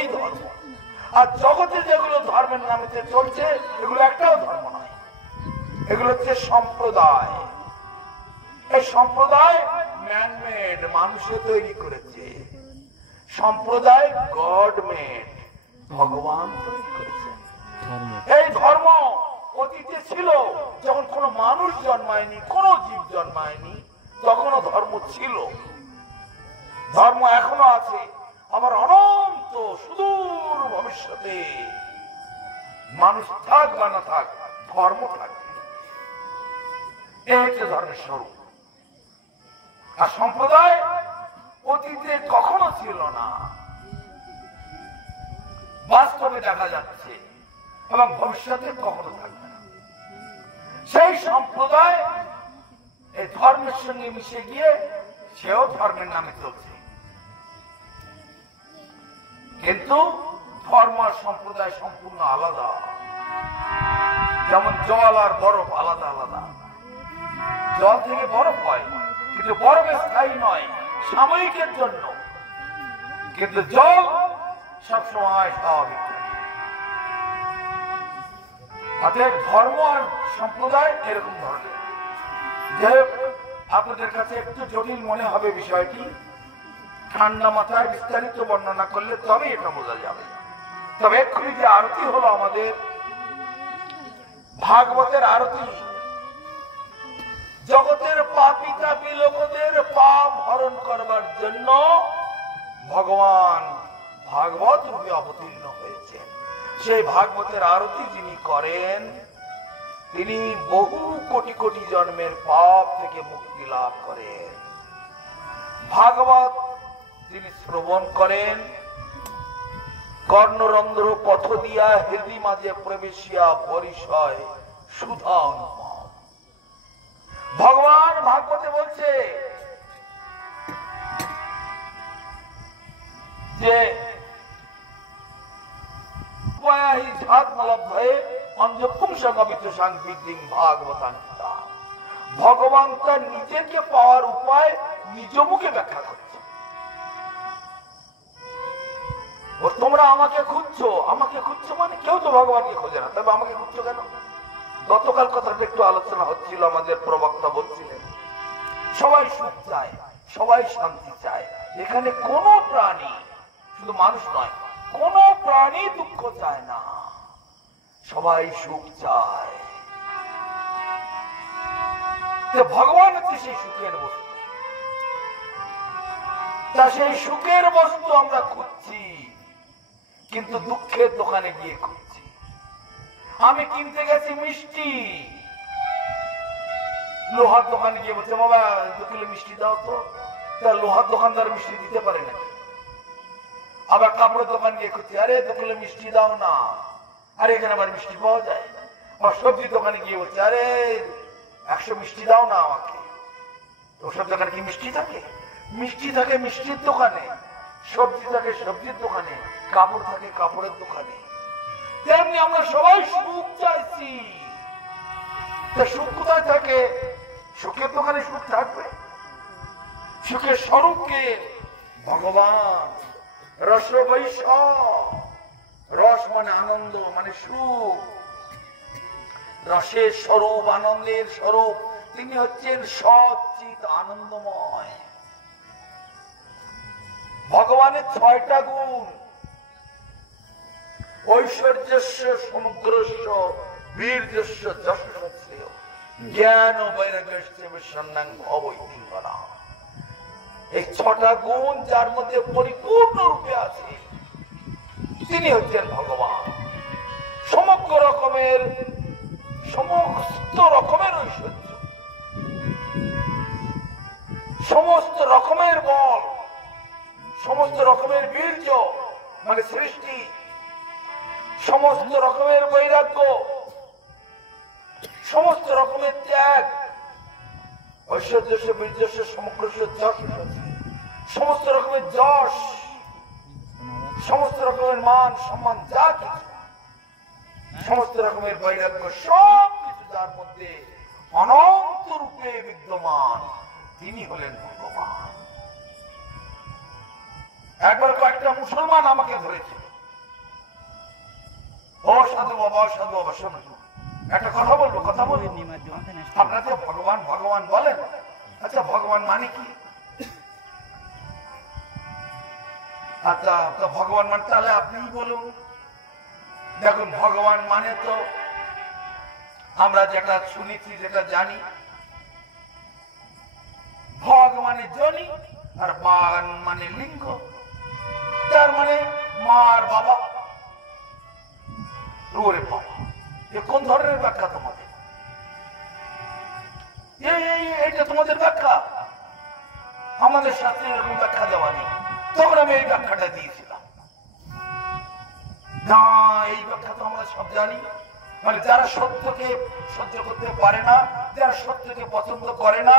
এই ধর্ম। আর জগতে যেগুলো ধর্মের নামেতে চলছে এগুলো একটাও ধর্ম নয়, এগুলো হচ্ছে সম্প্রদায়। এই সম্প্রদায় ম্যানমেড, মানুষে তৈরি করেছে। সম্প্রদায় গড মেড, ভগবান তৈরি করেছে। এই ধর্ম অতীতে ছিল, যখন কোনো মানুষ জন্মায়নি, কোনো জীব জন্মায়নি, তখনও ধর্ম ছিল। ধর্ম এখনো আছে, আবার অনন্ত সুদূর ভবিষ্যতে মানুষ থাক বা না থাক, ধর্ম থাকবে। এই হচ্ছে ধর্মের স্বরূপ। আর সম্প্রদায় অতীতে কখনো ছিল না, বাস্তবে দেখা যাচ্ছে, এবং ভবিষ্যতে কখনো থাকবে না। সেই সম্প্রদায় এই ধর্মের সঙ্গে মিশে গিয়ে সেও ধর্মের নামে চলছে। কিন্তু ধর্ম আর সম্প্রদায় সম্পূর্ণ আলাদা। যেমন জল আর বরফ আলাদা আলাদা। জল থেকে বরফ হয়, কিন্তু বরফ স্থায়ী নয়, সাময়িকের জন্য। কিন্তু জল সবসময় স্বাভাবিক। অতএব ধর্ম আর সম্প্রদায় এরকম ধরনের। যাই হোক, আপনাদের কাছে একটু জটিল মনে হবে বিষয়টি, ঠান্ডা মাথায় বিস্তারিত বর্ণনা করলে তবে এটা বোঝা যাবে। তবে এক্ষুনি যে আরতি হলো আমাদের ভাগবতের আরতি, জগতের পাপী তাপী লোকদের পাপ হরণ করবার জন্য ভগবান ভাগবত রূপে অবতীর্ণ হয়েছেন। সেই ভাগবতের আরতি যিনি করেন, তিনি বহু কোটি কোটি জন্মের পাপ থেকে মুক্তি লাভ করেন। ভাগবত তিনি শ্রবণ করেন, কর্ণরন্ধ্র পথ দিয়া হৃদি মাঝে প্রবেশিয়া পরিচয় সুধা অনুভব। ভগবান ভাগবতে বলছে যে ভগবান তার নিজেকে পাওয়ার উপায় নিজ মুখে ব্যাখ্যা করছে। তোমরা আমাকে খুঁজছো, আমাকে খুঁজছো মানে কেউ তো ভগবানকে খোঁজে না, তবে আমাকে খুঁজছো কেন? গতকাল কথাটা একটু আলোচনা হচ্ছিল, আমাদের প্রবক্তা বলছিলেন সবাই সুখ চায়, সবাই শান্তি চায়। এখানে কোন প্রাণী, শুধু মানুষ নয়, কোন প্রাণী দুঃখ চায় না, সবাই সুখ চায়। ভগবান হচ্ছে সেই সুখের বস্তু। তা সেই সুখের বস্তু আমরা খুঁজছি, কিন্তু দুঃখের দোকানে গিয়ে খুঁজছি। আমি কিনতে গেছি মিষ্টি, লোহার দোকানে গিয়ে বলছে বাবা 2 কিলো মিষ্টি দাও তো। তা লোহার দোকানদার মিষ্টি দিতে পারে না। আবার কাপড়ের দোকান গিয়ে খুঁজছি, আরে 2 কিলো মিষ্টি দাও না, আরে এখানে আবার মিষ্টি পাওয়া যায়। আবার সবজির দোকানে গিয়ে বলছে, আরে 100 মিষ্টি দাও না আমাকে। ওসব দোকানে কি মিষ্টি থাকে? মিষ্টি থাকে মিষ্টির দোকানে, সবজি থাকে সবজির দোকানে, কাপড় থাকে কাপড়ের দোকানে। তেমনি আমরা সবাই সুখ চাইছি। সুখ কোথায় থাকে? সুখের দোকানে সুখ থাকবে? সুখের স্বরূপকে ভগবান। রস বৈশ, রস মানে আনন্দ, মানে সুখ। রসের স্বরূপ, আনন্দের স্বরূপ, তিনি হচ্ছেন সচ্চিৎ আনন্দময়। ভগবানের 6টা গুণ, ঐশ্বর্যস্য সমগ্রস্য বীর্যস্য যশস্য জ্ঞান বৈরাগ্যস্য বিশ্বন্নাং ভবৈতিঙ্গনা। এই 6টা গুণ যার মধ্যে পরিপূর্ণ রূপে আছে, তিনি হচ্ছেন ভগবান। সমগ্র রকমের, সমস্ত রকমের ঐশ্বর্য, সমস্ত রকমের বল, সমস্ত রকমের বীর্য মানে সৃষ্টি, সমস্ত রকমের বৈরাগ্য, সমস্ত রকমের ত্যাগ, ঐশ্বর্যস্য বীর্যস্য সমগ্রস্য যশ, সমস্ত রকমের যশ, সমস্ত রকমের মান সম্মান, যা কিছু, সমস্ত রকমের বৈরাগ্য, সব কিছু যার মধ্যে অনন্ত রূপে বিদ্যমান, তিনি হলেন ভগবান। একবার কয়েকটা মুসলমান আমাকে ধরেছিল, সাধু বাবা, সাধু বাবা, শোনো একটা কথা বলবো, কথা বলবো। আপনারা তো ভগবান ভগবান বলেন, আচ্ছা ভগবান মানে কি? আচ্ছা তো ভগবান মানে তাহলে আপনিই বলুন। দেখুন ভগবান মানে তো আমরা যেটা শুনেছি, যেটা জানি, ভগ মানে জনি আর বান মানে লিঙ্গ, তার মানে মা আর বাবা। ওরে বাবা, কোন ধরনের ব্যাখ্যা তোমাদের? এইটা তোমাদের ব্যাখ্যা? আমাদের সাথে এরকম ব্যাখ্যা দেওয়া নেই। তখন আমি এই ব্যাখ্যাটা দিয়েছিলাম। না, এই ব্যাখ্যা তো আমরা সব জানি। মানে যারা সত্যকে সহ্য করতে পারে না, যারা সত্যকে পছন্দ করে না,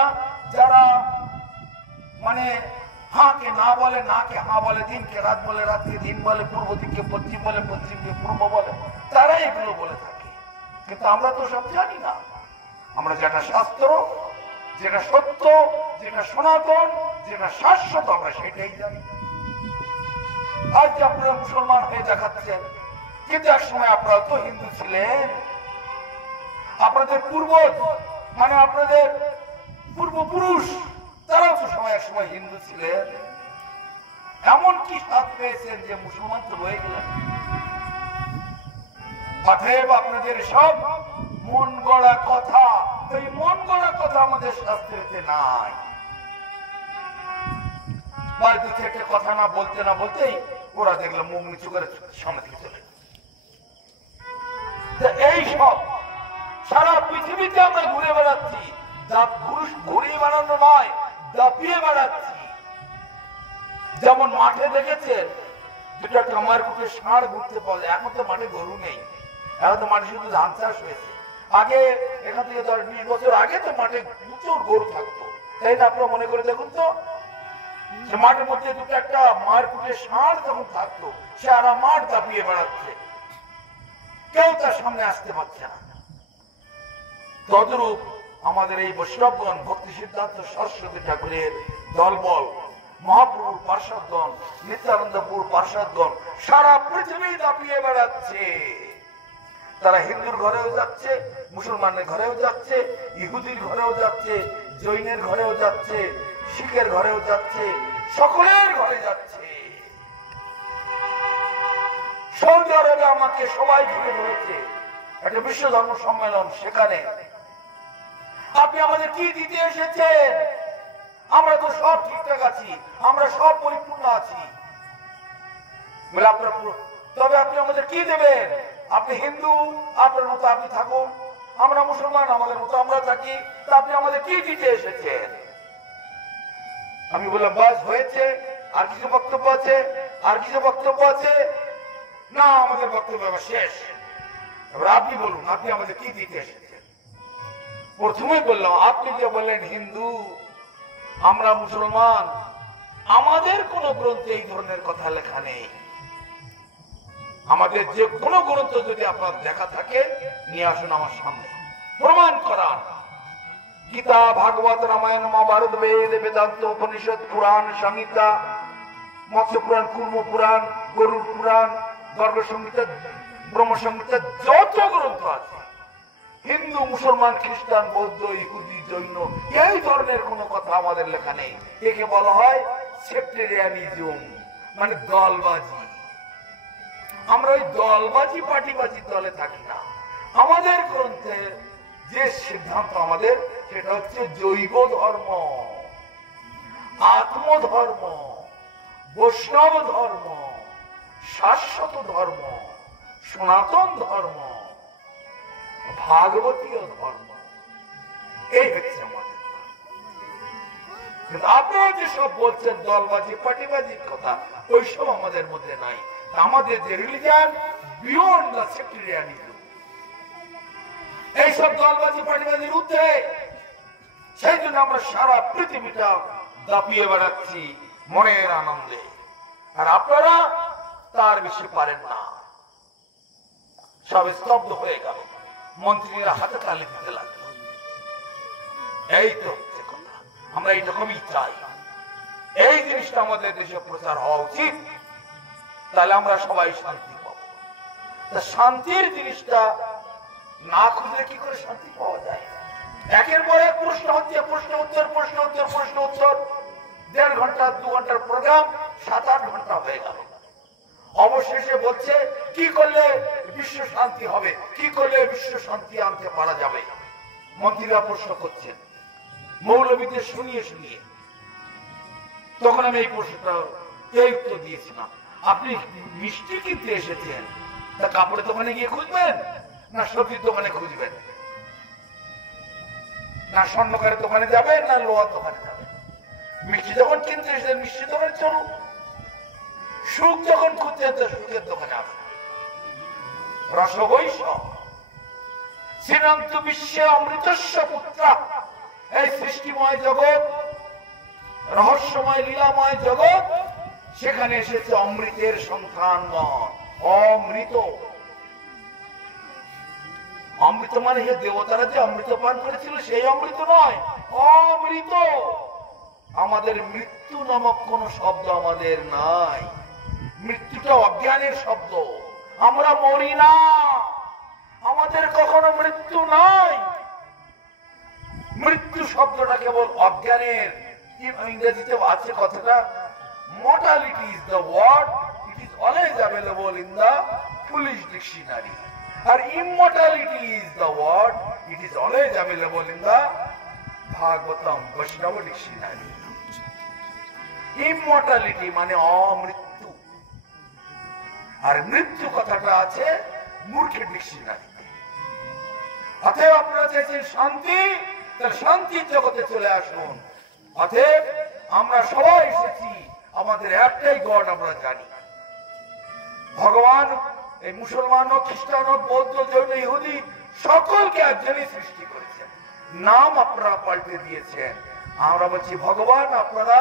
যারা মানে হাঁকে না বলে, নাকে হাঁ বলে, দিনকে রাত বলে, রাতকে দিন বলে, পূর্ব দিককে পশ্চিম বলে, পশ্চিমকে পূর্ব বলে, তারাই এগুলো বলে থাকে। কিন্তু আমরা তো সব জানি না। আমরা যেটা শাস্ত্র, যেটা সত্য, যেটা সনাতন, যেটা শাশ্বত, আমরা সেটাই জানি। আজ যে আপনারা মুসলমান হয়ে দেখাচ্ছেন, কিন্তু এক সময় আপনারা তো হিন্দু ছিলেন। আপনাদের পূর্বজ মানে আপনাদের পূর্বপুরুষ, তারাও তো সময় এক সময় হিন্দু ছিলেন। এমন কি স্বাদ পেয়েছেন যে মুসলমান তো হয়ে গেলেন? অতএব আপনাদের সব মন গড়া কথা, ওই মন গড়া কথা আমাদের শাস্ত্রেতে নাই। দু চারটে কথা না বলতে না বলতেই ওরা দেখলো মুখ নিচু করে সামনে থেকে চলে। এই সব সারা পৃথিবীতে আমরা ঘুরে বেড়াচ্ছি, ঘুরিয়ে বেড়ানো নয়, দাপিয়ে বেড়াচ্ছি। যেমন মাঠে দেখেছেন দুটা কামার কুটে ষাঁড় ঘুরতে পাওয়া যায়। এখন তো মাঠে গরু নেই, এখন তো মাঠে শুধু ধান চাষ হয়েছে। আগে এখান থেকে 10-20 বছর আগে তো মাঠে প্রচুর গরু থাকতো, তাই না? আপনারা মনে করে দেখুন তো, মাঠের মধ্যে দুটো একটা মার কুটে ষাঁড় যখন থাকতো, সে আর মাঠ দাপিয়ে বেড়াচ্ছে, কেউ তার সামনে আসতে পারছে না। তদরূপ আমাদের এই বৈষ্ণবগণ, ভক্তি সিদ্ধান্ত সরস্বতী ঠাকুরের দলবল, মহাপ্রভুর পার্ষদগণ, নিত্যানন্দপুর পার্ষদগণ সারা পৃথিবী দাপিয়ে বেড়াচ্ছে। তারা হিন্দুর ঘরেও যাচ্ছে, মুসলমানের ঘরেও যাচ্ছে, ইহুদির ঘরেও যাচ্ছে, জৈনের ঘরেও যাচ্ছে, শিখের ঘরেও যাচ্ছে, সকলের ঘরে যাচ্ছে। সৌদি আরবে আমাকে সবাই ঘিরে ধরেছে, একটা বিশ্ব ধর্ম সম্মেলন, সেখানে আপনি আমাদের কি দিতে এসেছেন? আমরা তো সব ঠিকঠাক আছি, আমরা সব পরিপূর্ণ আছি। বলে আপনার, তবে আপনি আমাদের কি দেবেন? আপনি হিন্দু, আপনার মতো আপনি থাকুন, আমরা মুসলমান, আমাদের মতো আমরা থাকি, তা আপনি আমাদের কি দিতে এসেছেন? আমি বললাম বাস হয়েছে, আর কিছু বক্তব্য আছে? আর কিছু বক্তব্য আছে? না, আমাদের বক্তব্য শেষ। এবার আপনি বলুন, আপনি আমাদের কি দিতে এসেছেন? প্রথমে বললাম, আপনি যে বললেন হিন্দু, আমরা মুসলমান, আমাদের কোন গ্রন্থে এই ধরনের কথা লেখা নেই। আমাদের যে কোন গ্রন্থ যদি আপনার দেখা থাকে, নিয়ে আসুন আমার সামনে, প্রমাণ করান। গীতা, ভাগবত, রামায়ণ, মহাভারত, বেদ, বেদান্ত, উপনিষদ, পুরাণ, সংহিতা, মৎস্য পুরাণ, কুর্ম পুরাণ, গরুড় পুরাণ, গর্গ সংহিতা, ব্রহ্ম সংহিতা, যত গ্রন্থ আছে, হিন্দু, মুসলমান, খ্রিস্টান, বৌদ্ধ, ইহুদি, জৈন, এই ধরনের কোন কথা আমাদের লেখা নেই। একে বলা হয় সেক্টেরিয়ানিজম, মানে দলবাজি। আমরা ওই দলবাজি পার্টিবাজি দলে থাকি না। আমাদের গ্রন্থের যে সিদ্ধান্ত আমাদের, সেটা হচ্ছে জৈব ধর্ম, আত্মধর্ম, বৈষ্ণব ধর্ম, শাশ্বত ধর্ম, সনাতন ধর্ম, ভাগবতীয় ধর্ম, এই হচ্ছে আমাদের। কিন্তু আপনারা যেসব বলছেন দলবাজি পার্টিবাজির কথা, ওইসব আমাদের মধ্যে নাই। আমাদের যে রিলিজিয়ন, বিয়ন্ড দ্য সেক্টেরিয়ানিজম, এইসব দলবাজি পার্টিবাজির ঊর্ধ্বে। সেই জন্য আমরা সারা পৃথিবীটা দাপিয়ে বেড়াচ্ছি মনের আনন্দে, আর আপনারা তার বেশি পারেন না। সব স্তব্ধ হয়ে গেল, মন্ত্রীরা হাতে তালি দিতে লাগলো। এই তো হচ্ছে কথা, আমরা এইরকমই চাই। এই জিনিসটা আমাদের দেশে প্রচার হওয়া উচিত, তাহলে আমরা সবাই শান্তি পাবো। শান্তির জিনিসটা না খুঁজলে কি করে শান্তি পাওয়া যায়? একের পর এক প্রশ্ন হচ্ছে, প্রশ্ন উত্তর, প্রশ্ন উত্তর, প্রশ্ন উত্তর। 1.5 ঘন্টা 2 ঘন্টার প্রোগ্রাম 7-8 ঘন্টা হয়ে গেল। অবশেষে বলছে কি করলে বিশ্ব শান্তি হবে, কি করলে বিশ্ব শান্তি আনতে পারা যাবে। মন্ত্রীরা প্রশ্ন করছেন, মৌলবীদের শুনিয়ে শুনিয়ে। তখন আমি এই প্রশ্নটা এই উত্তর দিয়েছিলাম, আপনি মিষ্টি কিনতে এসেছেন, তা কাপড়ের দোকানে গিয়ে খুঁজবেন না সবজির দোকানে খুঁজবেন, না স্বর্ণকারের দোকানে যাবেন না লোহার দোকানে যাবেন? মিষ্টি যখন কিনতে এসেছেন মিষ্টি দোকানে চলুন, সুখ যখন খুঁজছেন তো সুখের দোকানে আসুন। রসবৈষ শ্রীনন্ত বিশ্বে অমৃতস্য পুত্র, এই সৃষ্টিময় জগৎ, রহস্যময় লীলাময় জগৎ, সেখানে এসেছে অমৃতের সন্তানগণ। অমৃত, অমৃত মানে হে দেবতারা যে অমৃত পান করেছিল সেই অমৃত নয়, অমৃত। আমাদের মৃত্যু নামক কোন শব্দ আমাদের নাই। মৃত্যুটা অজ্ঞানের শব্দ, আমরা মরি না, আমাদের কখনো মৃত্যু নাই। মৃত্যু শব্দটা কেবল অজ্ঞানের। ইংরেজিতে আছে কথাটা, mortality is the word, it is always available in the foolish dictionary. R immortality is the word, it is always available in the Bhagavatam Vaishnava dictionary. Immortality মানে অমৃত্যু, আর মৃত্যু কথাটা আছে মূর্খের ডিকশনারিতে। অতএব আপনারা চাইছেন শান্তি, তাহলে শান্তির জগতে চলে আসুন। অতএব আমরা সবাই এসেছি, আমাদের একটাই গড আমরা জানি। ভগবান এই মুসলমান ও খ্রিস্টান ও বৌদ্ধ জৈন ইহুদি সকলকে একজনই সৃষ্টি করেছেন, নাম আপনারা পাল্টে দিয়েছেন। আমরা বলছি ভগবান, আপনারা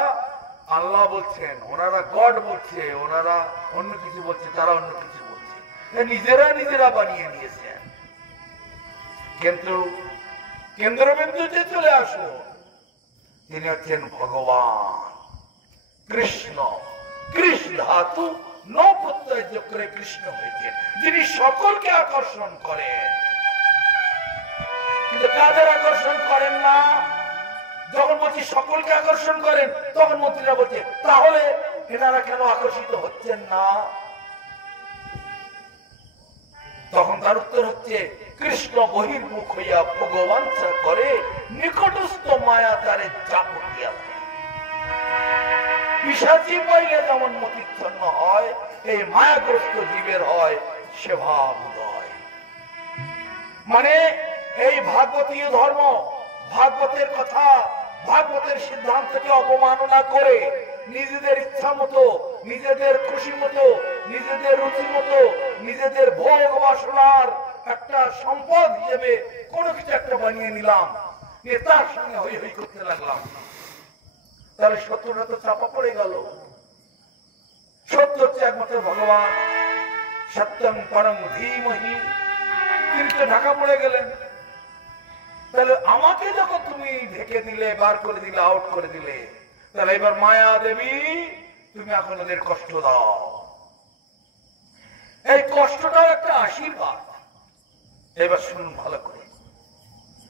আল্লাহ বলছেন, ওনারা গড বলছে, ওনারা অন্য কিছু বলছে, তারা অন্য কিছু বলছে, নিজেরা নিজেরা বানিয়ে নিয়েছেন। কিন্তু কেন্দ্রবিন্দুতে চলে আসুন, তিনি হচ্ছেন ভগবান কৃষ্ণ। কৃষ্ণ ধাতু নপ্রত্যয় যোগ করে কৃষ্ণ হয়েছেন, যিনি সকলকে আকর্ষণ করেন। কিন্তু কাদের আকর্ষণ করেন না? যখন বলছি সকলকে আকর্ষণ করেন, তখন মন্ত্রীরা বলছে তাহলে এনারা কেন আকর্ষিত হচ্ছেন না? তখন তার উত্তর হচ্ছে, কৃষ্ণ বহির্মুখ হইয়া ভগবান করে, নিকটস্থ মায়া তারে চাপিয়া। পিশাচি পাইলে যেমন মতিচ্ছন্ন হয়, এই মায়াগ্রস্ত জীবের হয় সেবা উদয়। মানে এই ভাগবতীয় ধর্ম, ভাগবতের কথা, ভাগবতের সিদ্ধান্তকে অবমাননা করে নিজেদের ইচ্ছা মতো, নিজেদের খুশি মতো, নিজেদের রুচি মতো, নিজেদের ভোগ বাসনার একটা সম্পদ হিসেবে কোনো কিছু একটা বানিয়ে নিলাম, তার সঙ্গে হই হই করতে লাগলাম, তাহলে সত্যটা তো চাপা পড়ে গেল। সত্য হচ্ছে একমাত্র ভগবান, সত্যং পরম ধীমহি, তিনি তো ঢাকা পড়ে গেলেন। তাহলে আমাকে যখন তুমি ঢেকে দিলে, বার করে দিলে, আউট করে দিলে, তাহলে এবার মায়া দেবী তুমি এখন এদের কষ্ট দাও। এই কষ্টটাও একটা আশীর্বাদ। এবার শুনুন ভালো করে,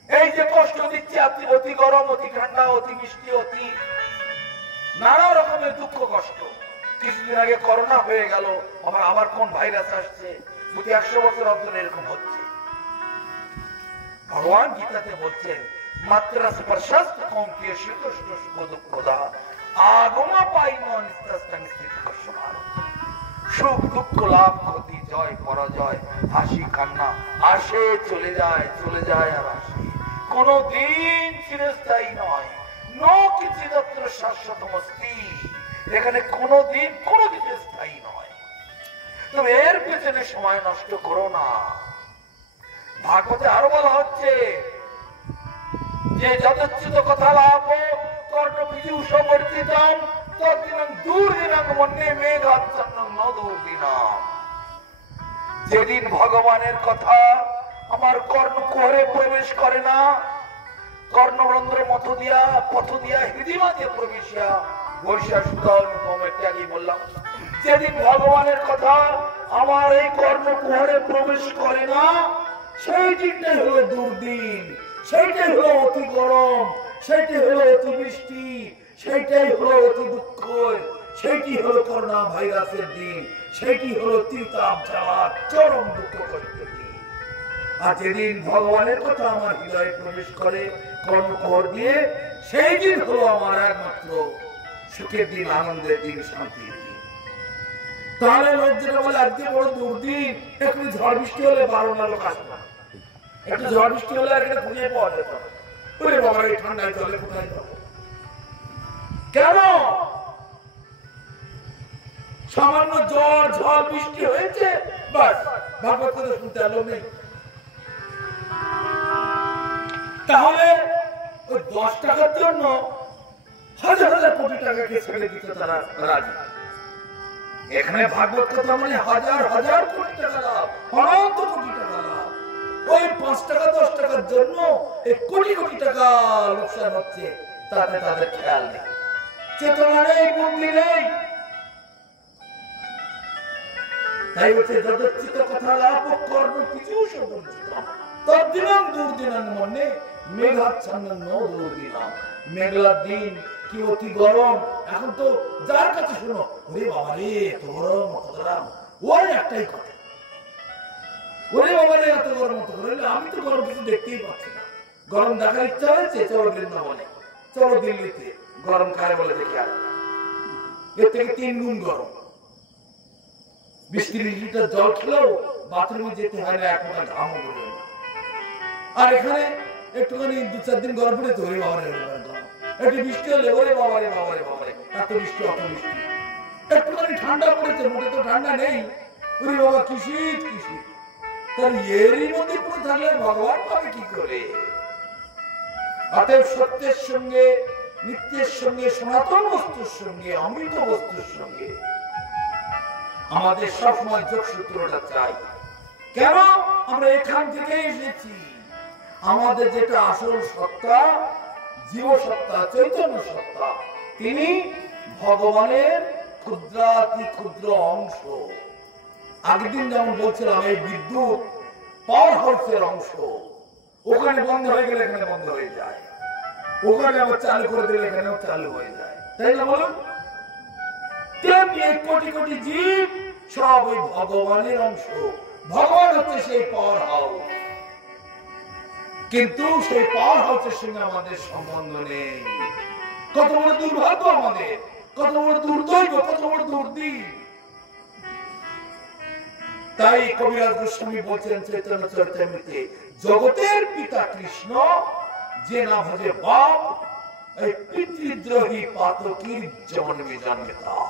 এই যে কষ্ট দিচ্ছে, আপনি অতি গরম, অতি ঠান্ডা, অতি বৃষ্টি, অতি নানা রকমের দুঃখ কষ্ট। কিছুদিন আগে করোনা হয়ে গেল, আবার কোন ভাইরাস আসছে, প্রতি 100 বছর অন্তর এরকম হচ্ছে। ভগবান গীতাতে বলছেন, মাত্রা স্পর্শস্ত কৌন্তেয় শীতোষ্ণ সুখ দুঃখদা আগমা পাইন নিস্তাস্তাং স্থিত কর্ষমাণ। সুখ দুঃখ লাভ ক্ষতি জয় পরাজয় হাসি কান্না আসে চলে যায়, চলে যায় আর আসে, কোনদিন চিরস্থায়ী নয়। নো কিঞ্চিদত্র শাশ্বতমস্তি, এখানে কোনদিন কোনো কিছু স্থায়ী নয়। তবে এর পেছনে সময় নষ্ট করো না। ভাগবতে আরো বলা হচ্ছে যে যথোচিত কথা লাভ কর্ণ পীযূষ বর্জিতম তদ্দিনং দুর্দিনং মন্যে মেঘাচ্ছন্নং নদৌদিনাম। যেদিন ভগবানের কথা আমার কর্ণকুহরে প্রবেশ করে না, কর্ণরন্ধ্রের মধ্য দিয়া পথ দিয়া হৃদিমাতে প্রবেশিয়া বৈশা সুধা অনুপম ইত্যাদি বললাম, যেদিন ভগবানের কথা আমার এই কর্মকুহরে প্রবেশ করে না, সেই দিনটাই হলো দুর্দিন, সেইটাই হলো অতি গরম, সেইটাই হলো অতি বৃষ্টি, সেইটাই হলো অতি দুঃখ, সেইটি হলো করোনা ভাইরাসের দিন, সেইটি হলো তিতাব জ্বালা চরম দুঃখ কষ্টের দিন। আর যেদিন ভগবানের কথা আমার হৃদয়ে প্রবেশ করে কর্মকুহর দিয়ে, সেই দিন হলো আমার একমাত্র সুখের দিন, আনন্দের দিন, শান্তির দিন। তাহলে লোক যেটা বলে আজকে বড় দুর্দিন, একটু ঝড় বৃষ্টি হলে 12 লোক আসবে না, একটু ঝড় বৃষ্টি হলে একটা খুঁজে পাওয়া যেত না। ওরে বাবা, এই ঠান্ডায় চলে কোথায় যাবো? কেন? সামান্য জ্বর ঝড় বৃষ্টি হয়েছে, বাস ভাগবত কথা শুনতে এলো নেই। তাহলে ওই 10 টাকার জন্য হাজার হাজার কোটি টাকাকে ছেড়ে দিতে তারা রাজি। এখানে ভাগবত কথা মানে হাজার হাজার কোটি টাকা লাভ, অনন্ত কোটি টাকা লাভ। ওই 5 টাকা 10 টাকার জন্য এই কোটি কোটি টাকা লোকসান হচ্ছে, তাতে তাদের খেয়াল নেই, চেতনা নেই, বুদ্ধি নেই। তাই হচ্ছে যদচ্ছিত কথা লাভ কর্ম কিছু সবঞ্চিত তদ্দিনাং দুর্দিনাং মনে মেঘাচ্ছন্ন দুর্দিনাং। মেঘলার দিন কি অতি গরম, এখন তো যার কাছে শোনো, ওরে বাবা রে এত গরম, অত গরম, ওর একটাই কথা, ওরে বাবা রে এত গরম, অত গরম। আমি তো গরম কিছু দেখতেই পাচ্ছি না, গরম দেখার ইচ্ছা হয়েছে, চলো বৃন্দাবনে, চলো দিল্লিতে, গরম খায় বলে দেখি, আর এর থেকে 3 গুণ গরম। 20-30 লিটার জল খেলেও বাথরুমে যেতে হয় না, 1 ফোঁটা ঘামও বেরোয় না। আর এখানে একটুখানি 2-4 দিন গরম পড়ে তো ওরে বাবা রে, একটু বৃষ্টি হলে ওরে বাবা রে বাবা রে বাবা রে, এত বৃষ্টি অত বৃষ্টি। একটুখানি ঠান্ডা পড়েছে, মোটে তো ঠান্ডা নেই, ওরে বাবা কি শীত কি শীত। তার এরই মধ্যে পড়ে থাকলে ভগবান পাবে কি করে? অতএব সত্যের সঙ্গে, নিত্যের সঙ্গে, সনাতন বস্তুর সঙ্গে, অমৃত বস্তুর সঙ্গে আমাদের সবসময় যোগসূত্রটা চাই। কেন? আমরা এখান থেকে এসেছি। আমাদের যেটা আসল সত্তা, জীব সত্তা, চৈতন্য সত্তা, তিনি ভগবানের ক্ষুদ্রাতি ক্ষুদ্র অংশ। আগের দিন যেমন বলছিলাম, এই বিদ্যুৎ পাওয়ার হাউসের অংশ, ওখানে বন্ধ হয়ে গেলে এখানে বন্ধ হয়ে যায়, ওখানে আবার চালু করে দিলে এখানেও চালু হয়ে যায়, তাই না বলুন? তেমনি কোটি কোটি জীব সব ওই ভগবানের অংশ। ভগবান হচ্ছে সেই পাওয়ার হাউস, কিন্তু সেই পাওয়ার হাউসের সঙ্গে আমাদের সম্বন্ধ নেই। কত বড় দুর্ভাগ্য আমাদের, কত বড় দুর্দৈব, কত বড় দুর্দিন। তাই কবিরাজ গোস্বামী বলছেন চৈতন্য চরিতামৃতে, জগতের পিতা কৃষ্ণ যে না ভজে বাপ, এই পিতৃদ্রোহী পাতকীর জন্মে জন্মে তাপ।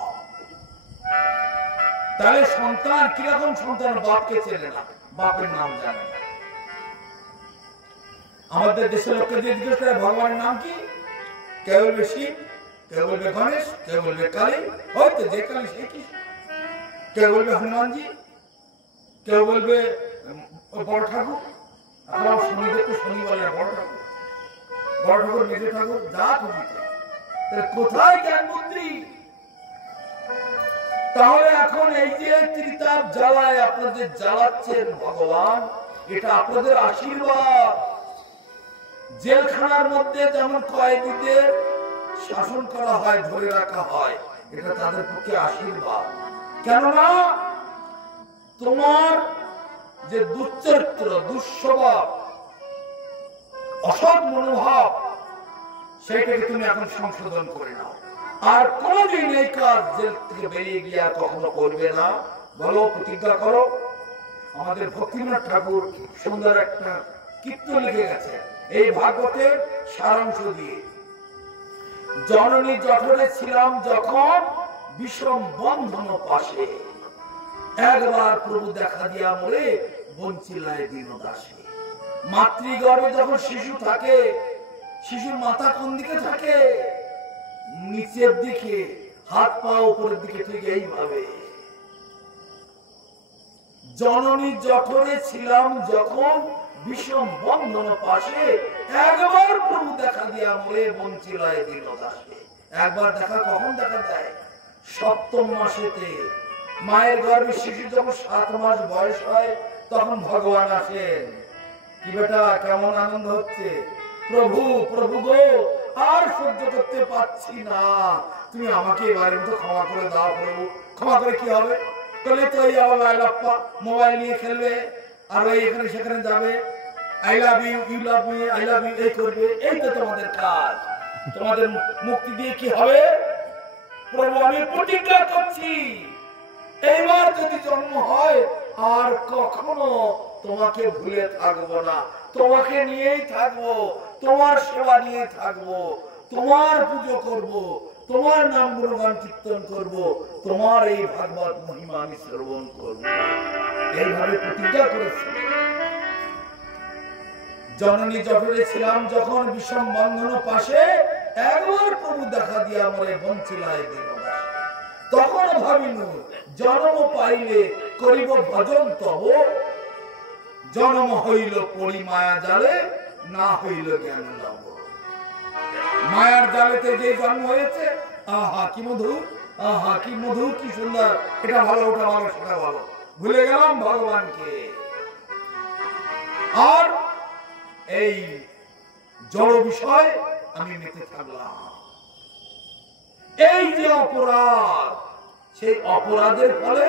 তাহলে সন্তান কিরকম সন্তান? বাপকে চেনে না, বাপের নাম জানে না। আমাদের দেশের লোককে দিয়ে জিজ্ঞেস করে ভগবানের নাম কি, কেউ বলবে শিব, কেউ বলবে গণেশ, কেউ বলবে কালী, হয়তো যে কালী সে কি, কেউ বলবে হনুমানজি, কেউ বলবে বড় ঠাকুর। আপনার শনিদেব তো শনি বলে বড় ঠাকুর, বড় ঠাকুর, মেজো ঠাকুর, যা খুশি। কোথায় জ্ঞান বুদ্ধি? তাহলে এখন এই যে ত্রিতাপ জ্বালায় আপনাদের জ্বালাচ্ছেন ভগবান, এটা আপনাদের আশীর্বাদ। জেলখানার মধ্যে যেমন কয়েদিদের শাসন করা হয়, ধরে রাখা হয়, এটা তাদের পক্ষে আশীর্বাদ। কেননা তোমার যে দুশ্চরিত্র, দুঃস্বভাব, অসৎ মনোভাব, সেটাকে তুমি এখন সংশোধন করে নাও। আর কোনদিন এই কাজ জেল থেকে বেরিয়ে গিয়ে আর কখনো করবে না, বলো, প্রতিজ্ঞা করো। আমাদের ভক্তিনাথ ঠাকুর সুন্দর একটা কীর্তন লিখে গেছে এই ভাগবতের সারাংশ দিয়ে। জননী জঠরে ছিলাম যখন বিষম বন্ধন পাশে, একবার প্রভু দেখা দিয়া মোরে বঞ্চিলায় দিন দাসে। মাতৃগর্ভে যখন শিশু থাকে, শিশুর মাথা কোন দিকে থাকে? নিচের দিকে, হাত পা উপরের দিকে, ঠিক এইভাবে। জননী জঠরে ছিলাম যখন বিষম বন্ধন পাশে, একবার প্রভু দেখা দিয়া মোরে বঞ্চিলায় দিন দাসে। একবার দেখা কখন দেখা যায়? 7ম মাসেতে মায়ের গর্ভে শিশু যখন 7 মাস বয়স হয় তখন ভগবান আসেন। কি বেটা কেমন আনন্দ হচ্ছে? প্রভু প্রভু গো, আর সহ্য করতে পারছি না, তুমি আমাকে এবারের মতো ক্ষমা করে দাও প্রভু। ক্ষমা করে কি হবে? বলে তো এই আবার মোবাইল নিয়ে খেলবে, আর ওই এখানে সেখানে যাবে, I love you, you love me, I love you এই করবে। এই তো তোমাদের কাজ। তোমাদের মুক্তি দিয়ে কি হবে? প্রভু আমি প্রতিজ্ঞা করছি, এইবার যদি জন্ম হয় আর কখনো তোমাকে ভুলে থাকবো না, তোমাকে নিয়েই থাকবো, তোমার সেবা নিয়ে থাকবো, তোমার পুজো করব, তোমার নাম গুণগান কীর্তন করব, তোমার এই ভাগবত মহিমা আমি শ্রবণ করব। এইভাবে প্রতিজ্ঞা করেছি। জননী জঠরে ছিলাম যখন বিষম বন্ধন পাশে, একবার প্রভু দেখা দিয়া মরে বঞ্চিলায় দিল। তখন ভাবিনু জন্ম পাইলে করিব ভজন তব, জন্ম হইল পড়ি মায়া জালে, না হইল জ্ঞান লাভ। মায়ার জালেতে যে জন্ম হয়েছে, আহা কি মধু, আহা কি মধু, কি সুন্দর, এটা ভালো ওটা ভালো সেটা ভালো, ভুলে গেলাম ভগবানকে। আর এই জড় বিষয় আমি মেতে থাকলাম। এই যে অপরাধ, সেই অপরাধের ফলে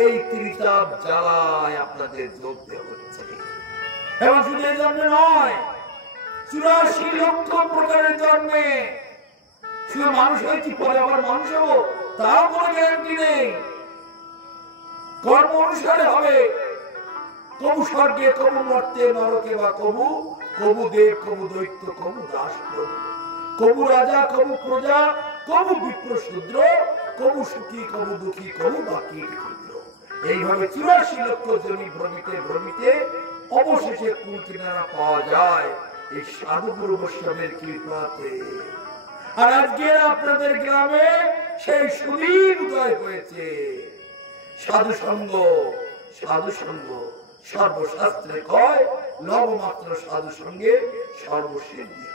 এই ত্রিতাপ জ্বালায় আপনাদের জ্বলতে হচ্ছে। এবং শুধু এই জন্মে নয়, 84 লক্ষ প্রকারের জন্মে। শুধু মানুষ হয়েছি, পরে আবার মানুষ হবো তাও কোনো গ্যারান্টি নেই। কর্ম অনুসারে হবে, কবু স্বর্গে, কবু মর্তে, নরকে বা কবু, কবু দেব, কবু দৈত্য, কবু দাস প্রভু, কবু রাজা, কবু প্রজা, কবু বিপ্র শূদ্র, কবু সুখী, কবু দুঃখী, কবু বাকি ক্ষুদ্র। এইভাবে 84 লক্ষ জমি ভ্রমিতে ভ্রমিতে অবশেষে কুল কিনারা পাওয়া যায় এই সাধু গুরু বৈষ্ণবের কৃপাতে। আর আজকে আপনাদের গ্রামে সেই সুদীপ উদয় হয়েছে। সাধু সঙ্গ, সাধু সঙ্গ সর্বশাস্ত্রে কয়, লবমাত্র সাধু সঙ্গে সর্বসিদ্ধি।